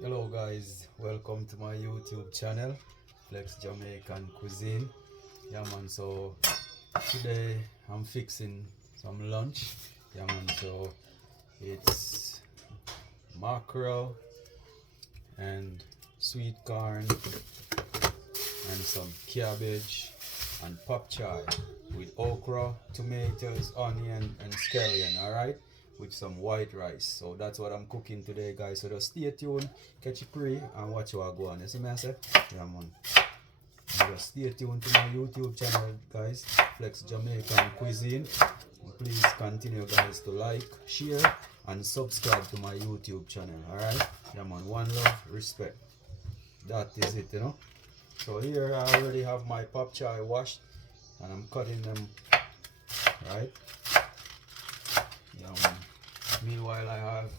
Hello guys, welcome to my YouTube channel, Flex Jamaican Cuisine. Yeah man, so today I'm fixing some lunch. Yeah man, so it's mackerel and sweet corn and some cabbage and pop chai with okra, tomatoes, onion and scallion, alright? With some white rice. So that's what I'm cooking today guys. So just stay tuned, catch it pre and watch what I go on. You see me I say? Yeah man. And just stay tuned to my YouTube channel guys, Flex Jamaican Cuisine. And please continue guys to like, share and subscribe to my YouTube channel, alright? Yeah man, one love, respect. That is it, you know. So here I already have my pop chai washed and I'm cutting them, right? Yeah, meanwhile I have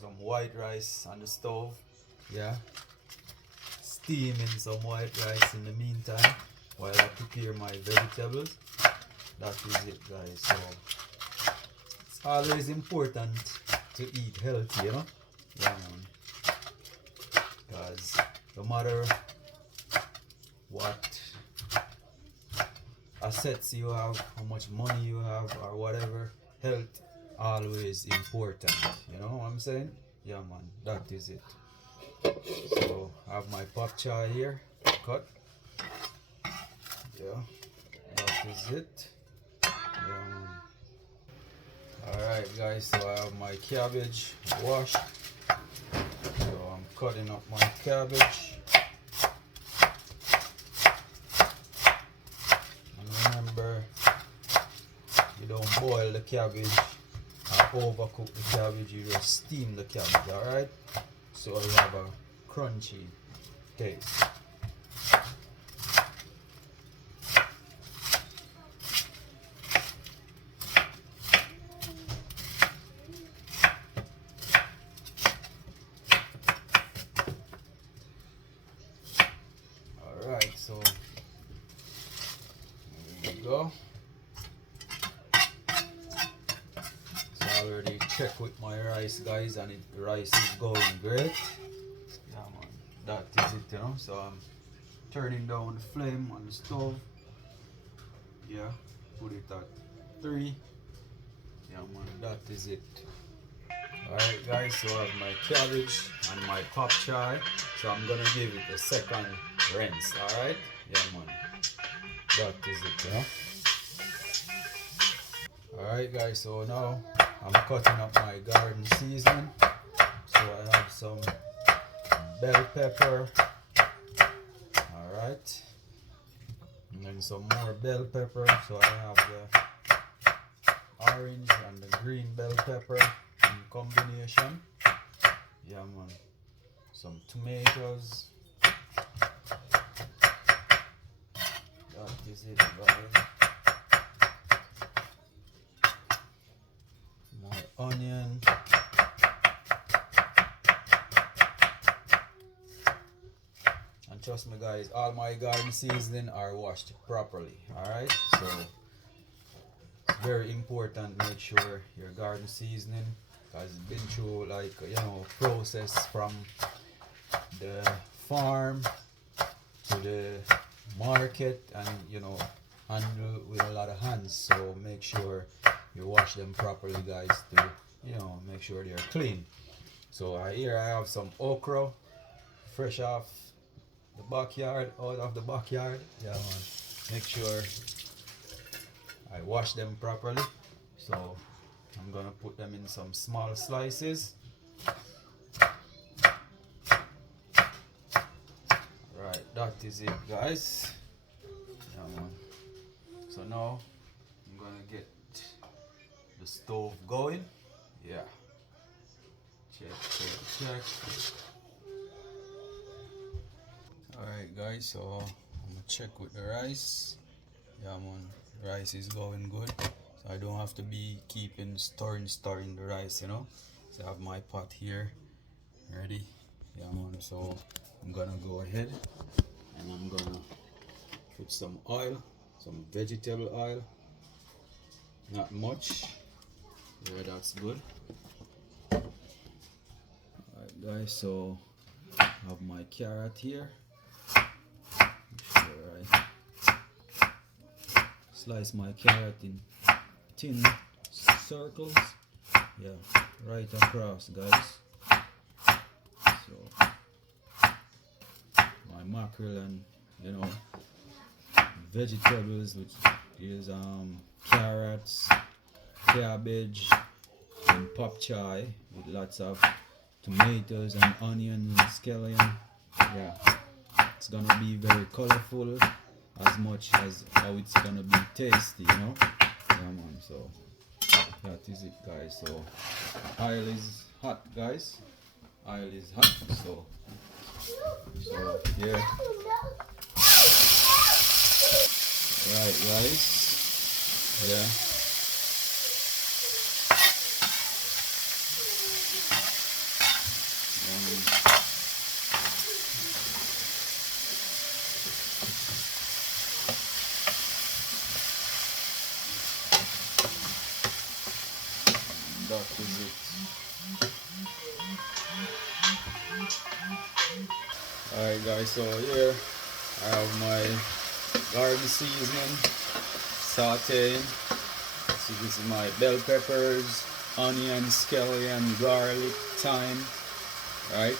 some white rice on the stove. Yeah, steaming some white rice in the meantime while I prepare my vegetables. That is it guys. So it's always important to eat healthy, you know. Yeah, because no matter what assets you have, how much money you have, or whatever, health always important. You know what I'm saying? Yeah, man, that is it. So I have my pop chai here, cut. Yeah, that is it. Yeah, man. Alright, guys, so I have my cabbage washed. So I'm cutting up my cabbage. And remember, you don't boil the cabbage or overcook the cabbage, you just steam the cabbage, alright? So you have a crunchy taste. Alright, so there you go. So I already checked with my rice guys and the rice is going great. Yeah man, that is it, you know. So I'm turning down the flame on the stove. Yeah, put it at 3. Yeah man, that is it. Alright guys, so I have my cabbage and my pop chai. So I'm gonna give it a second rinse, alright? Yeah man, that is it, you know. Alright guys, so now I'm cutting up my garden seasoning. So I have some bell pepper, alright, and then some more bell pepper. So I have the orange and the green bell pepper in combination. Yeah man, some tomatoes. That is it guys. More onion. And trust me guys, all my garden seasoning are washed properly, alright? So it's very important, make sure your garden seasoning has been through like, you know, process from the farm to the market, and you know, handle with a lot of hands. So make sure you wash them properly guys to, you know, make sure they're clean. So here I have some okra fresh off the backyard, out of the backyard. Yeah man, make sure I wash them properly. So I'm gonna put them in some small slices. Right, that is it guys. Yeah man. So now I'm gonna get the stove going. Yeah, check. Alright guys, so I'm gonna check with the rice. Yeah man, rice is going good. So I don't have to be keeping stirring the rice, you know. So I have my pot here ready. Yeah man, so I'm gonna go ahead and I'm gonna put some oil, some vegetable oil. Not much. Yeah, that's good. guys, so I have my carrot here. Sure, I slice my carrot in thin circles. Yeah, right across, guys. So my mackerel and vegetables, which is carrots, cabbage, and pop chai with lots of tomatoes and onions and scallion. Yeah, it's gonna be very colorful as much as how it's gonna be tasty, Yeah, man. So that is it, guys. So oil is hot, guys. Oil is hot. So yeah. Right, guys. Yeah. That is it. Alright, guys, so here I have my garlic seasoning, sauteing. So this is my bell peppers, onions, scallion, garlic, thyme, right?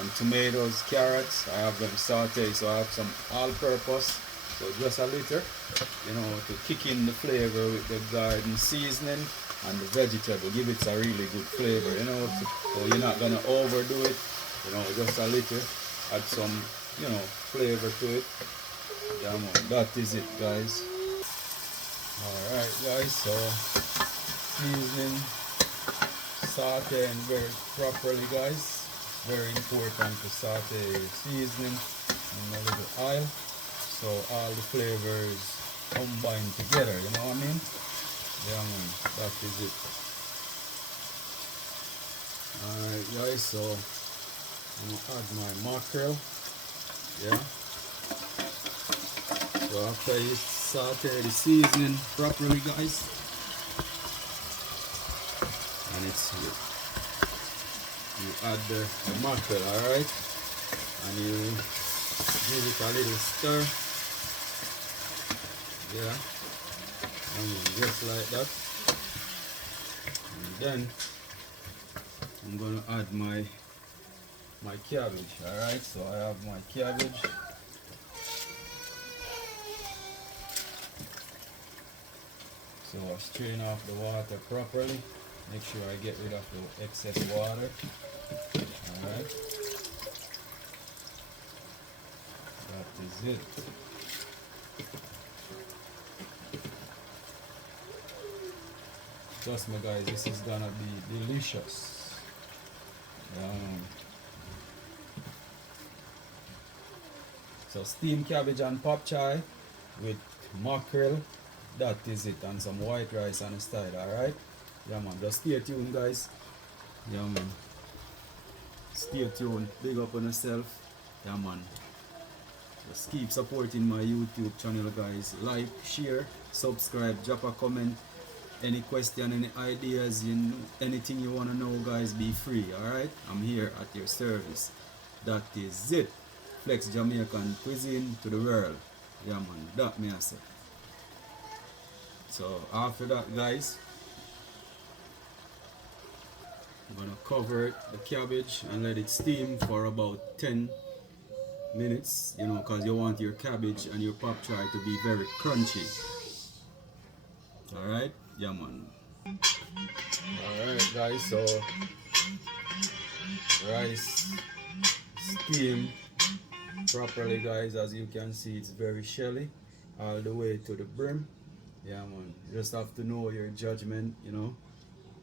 And tomatoes, carrots. I have them sauteed, so I have some all-purpose. So just a little, to kick in the flavor with the garden seasoning and the vegetable. Give it a really good flavor, so you're not gonna overdo it, just a little. Add some, flavor to it. Yeah, man, that is it, guys. Alright, guys, so seasoning, sauteing very properly, guys. Very important to saute your seasoning in a little oil, so all the flavors combine together, you know what I mean? Yeah, man, that is it. Alright, guys, so I'm gonna add my mackerel. Yeah. So after you saute the seasoning properly, guys, and it's you add the mackerel, alright, and you give it a little stir. Yeah, and just like that. And then I'm gonna add my cabbage. Alright, so I have my cabbage. So I strain off the water properly. Make sure I get rid of the excess water. Alright. That is it. Trust me, guys, this is gonna be delicious. So steamed cabbage and pop chai with mackerel. That is it, and some white rice on the side. Alright. Yeah, man, just stay tuned, guys. Yeah, man, stay tuned. Big up on yourself. Yeah, man, just keep supporting my YouTube channel, guys. Like, share, subscribe, drop a comment. Any question, any ideas, anything you want to know, guys, be free. Alright, I'm here at your service. That is it. Flex Jamaican cuisine to the world. Yeah, man, that me I say. So after that, guys, I'm gonna cover the cabbage and let it steam for about 10 minutes, because you want your cabbage and your pop chai to be very crunchy. Alright, yeah, man. Alright, guys, so rice steam properly, guys. As you can see, it's very shelly all the way to the brim. Yeah, man, you just have to know your judgment,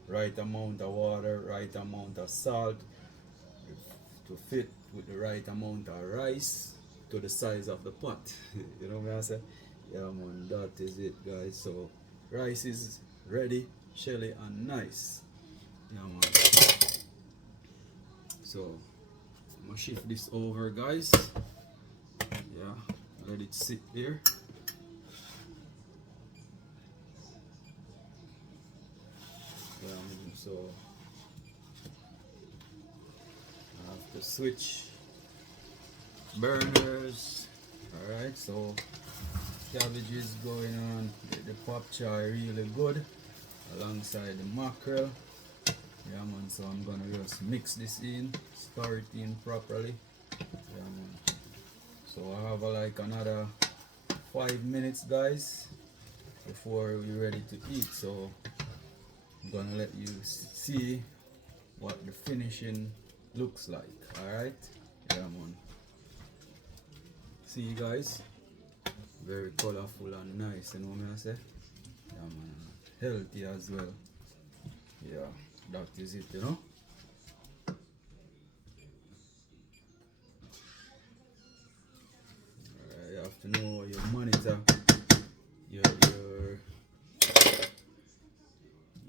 right amount of water, right amount of salt to fit with the right amount of rice to the size of the pot. You know what I say? Yeah, man, that is it, guys. So rice is ready, shelly and nice. Yeah, man. So I'm gonna shift this over, guys. Yeah, let it sit there. So I have switch burners. Alright, so cabbage is going on. Get the pop chai really good alongside the mackerel. Yeah man, so I'm gonna just mix this in, stir it in properly. Yeah man. So I have like another 5 minutes guys before we're ready to eat. So I'm gonna let you see what the finishing looks like. Alright? Yeah man. See you guys. Very colorful and nice, you know what I say? Yeah man. Healthy as well. Yeah, that is it, you know. You have to know your monitor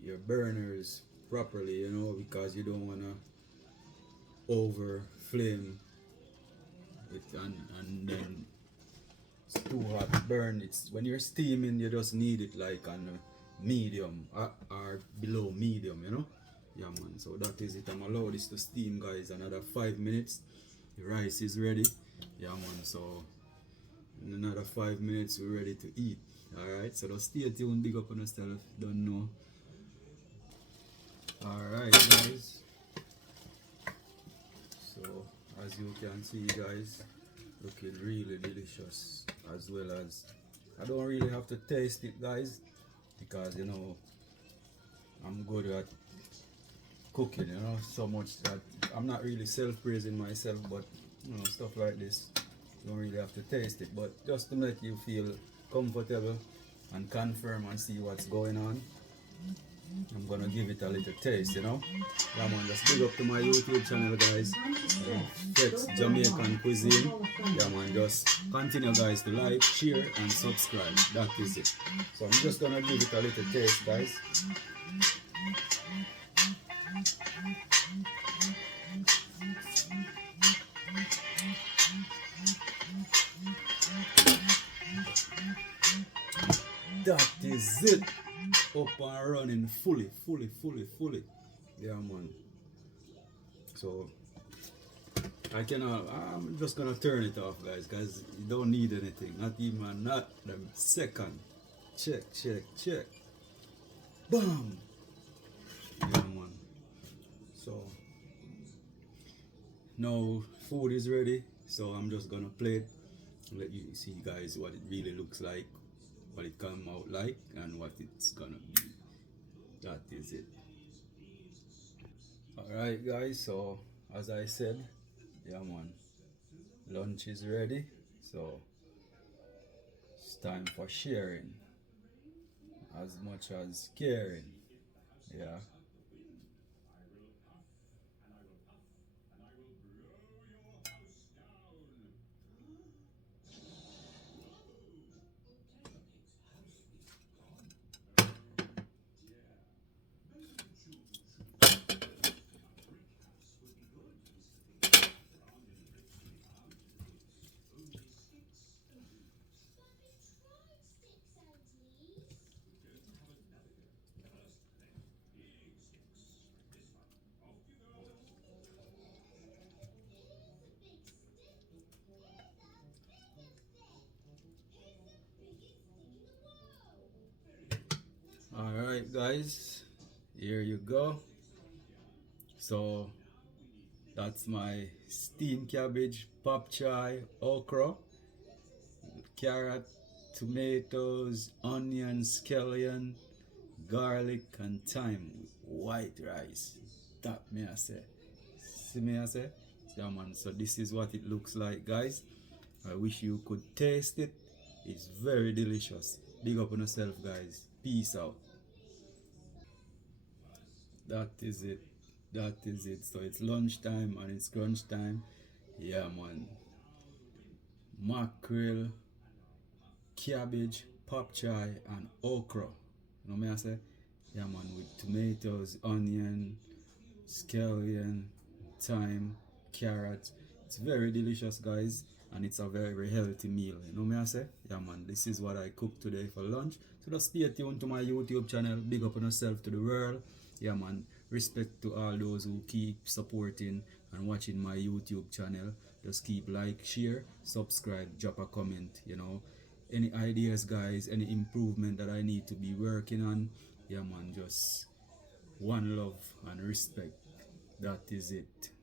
your burners properly, you know, because you don't wanna over flame it and then it's too hot to burn. It's when you're steaming, you just need it like on a medium or below medium, you know. Yeah man, so that is it. I'm allow this to steam guys another 5 minutes. The rice is ready. Yeah man, so in another 5 minutes we're ready to eat. Alright, so just stay tuned, big up on yourself, don't know. Alright guys, so as you can see guys, looking really delicious, as well as I don't really have to taste it guys, because you know I'm good at cooking, you know, so much that I'm not really self-praising myself, but you know, stuff like this you don't really have to taste it, but just to make you feel comfortable and confirm and see what's going on, I'm gonna give it a little taste, you know. Yeah man, just big up to my YouTube channel guys, Flex Jamaican Cuisine. Yeah man, just continue guys to like, share and subscribe. That is it. So I'm just gonna give it a little taste guys. That is it. Up and running fully. Yeah man. So I'm just gonna turn it off guys, because you don't need anything, not even not a second. Check. Bam. Yeah man. So now food is ready, so I'm just gonna plate and let you see guys what it really looks like, what it come out like, and what it's gonna be. That is it. Alright guys, so as I said, yeah man, lunch is ready, so it's time for sharing as much as caring. Yeah. Alright guys, here you go. So that's my steamed cabbage, pop chai, okra, carrot, tomatoes, onion, scallion, garlic and thyme with white rice. That me I say. See me I say? Yeah man, so this is what it looks like guys. I wish you could taste it. It's very delicious. Big up on yourself guys. Peace out. That is it. That is it. So it's lunchtime and it's crunch time. Yeah man. Mackerel, cabbage, pop chai and okra. You know me I say? Yeah man, with tomatoes, onion, scallion, thyme, carrot. It's very delicious guys, and it's a very, very healthy meal. You know me I say? Yeah man, this is what I cooked today for lunch. So just stay tuned to my YouTube channel. Big up on yourself to the world. Yeah man. respect to all those who keep supporting and watching my YouTube channel. Just keep like, share, subscribe, drop a comment, you know. Any ideas, guys, any improvement that I need to be working on, yeah man, just one love and respect. That is it.